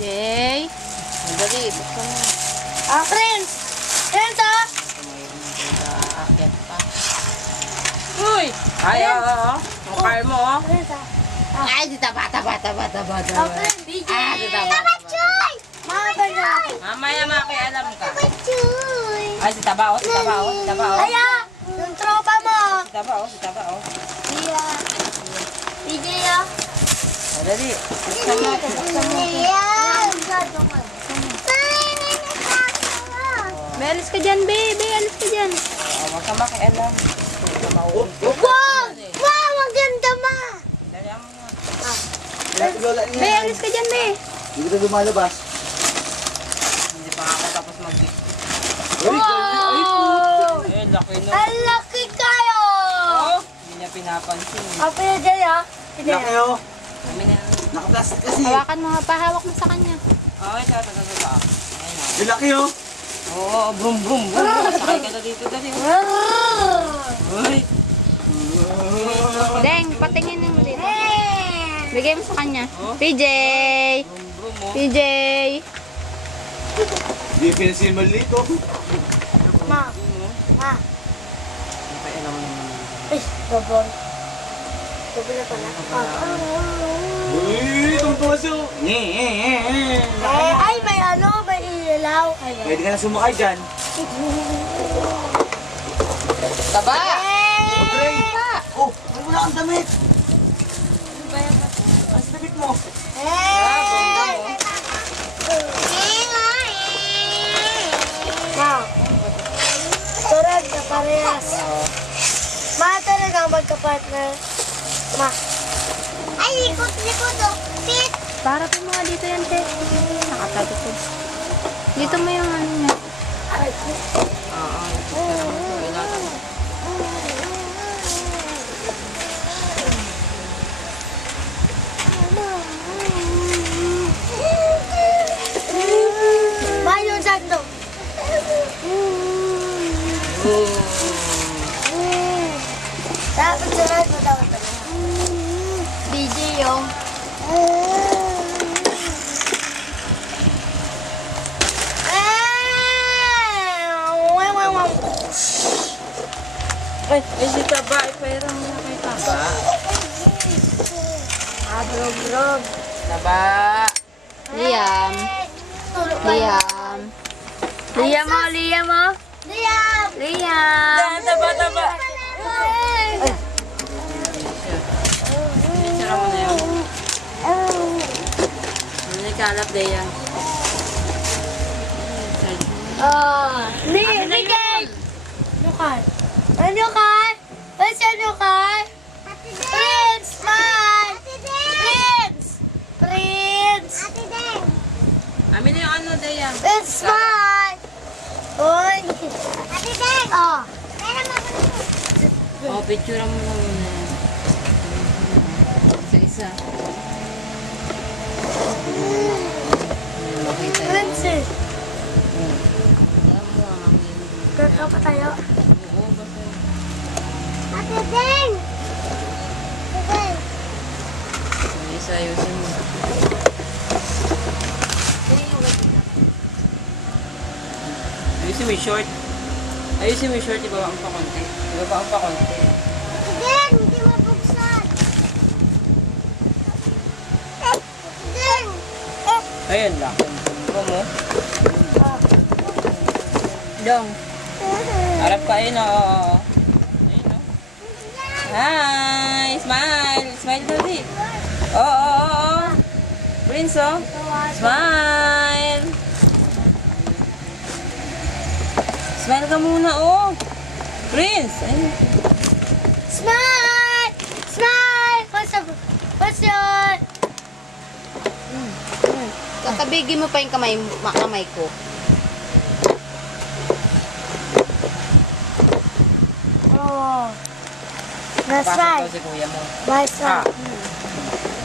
Jay. Madali, buksan mo. Prince! Prince, ah! Aakyat pa. Uy! Ay, oo. Ang car mo, oh. Prince, ah! Ay, di taba. Prince! BJ! Di taba. Mga ganyan! Mamaya makialam ka. Chuy! Ay, si taba, oh. Kaya! Yung tropa mo! Si taba, oh. Iya! BJ, ah! Madali. Buksan mo. May alis ka dyan, baby. Alis ka dyan. Huwag ka makialam. Wow! Wow! Ang ganda ma! Dali mo na. Lola niya. Be, alis ka dyan, be. Hindi ka lumalabas. Hindi pa ako tapos mag-gift. Wow! Eh, laki na. Ang laki kayo! Oh, hindi niya pinapansin. Apa na dyan, ah? Laki oh. Kami na. Nakaplastic kasi. Hawakan mo, pahawak mo sa kanya. Okay, tata. Ayun na. Yung laki oh. Oo, brum. Sakay ka na dito, dali. Uy. Deng, patingin mo dito. Bigay mo sa kanya. Oh. PJ! Brum, oh. PJ! Hindi pinansin malito. Ma! Ma! Okay, alam mo naman. Ay, dobol. Dobol na pala. Uy, itong puso. Ay, may ano, may ilaw. Ay, Pwede ka na sumakay dyan. Taba! Oh, may wala kang damit. Ang damit mo. Ma! Turag na parehas. Ma, talaga magka-partner. Ma! Ay, likod oh. Sit! Parapin mo nga dito yan, te. Nakatago ko. Dito mo yung ano niya. Ma, yung sando. Dapat turag mo daw. DJ yung. Ay, si Taba. Ipahira mo na kay Taba. Brog. Taba. Liam. Liam. Liam mo, Liam mo. Liam! Liam. Taba. Sira mo na yun. Ano nagkalap na yan? Miguel! Nukan. Nukan? Where's your Nukan? Prince! Smile! Prince! Amin na yung ano, Dayan. Prince! Smile! Uy! Oh! Oh, picture mo na muna. Isa-isa. Makita yun. Prince! Alam mo ang hangin. Kaka pa tayo. Oo, basta. Ate Deng! Isa, ayusin mo. Ayusin mo yung short. Ayusin mo yung short, ibaba mo pa konti. Ibaba mo pa konti. Deng! Hindi mabuksan! Deng! Ayun lang. Ikaw mo. Dong. Harap ka, ayun o. Ayun o. Hi! Smile! Smile dali. Oo. Prince o. Smile! Smile ka muna oh. Prince! Ayun. Smile! Smile! What's your... Kakabigi mo pa yung kamay ko. Oh. Na Pasok smile. daw si kuya mo. My smile.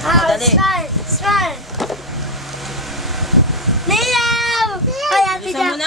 Dali. Smile. Smile. Liam! Ay, Ate Bilisan Deng. mo na.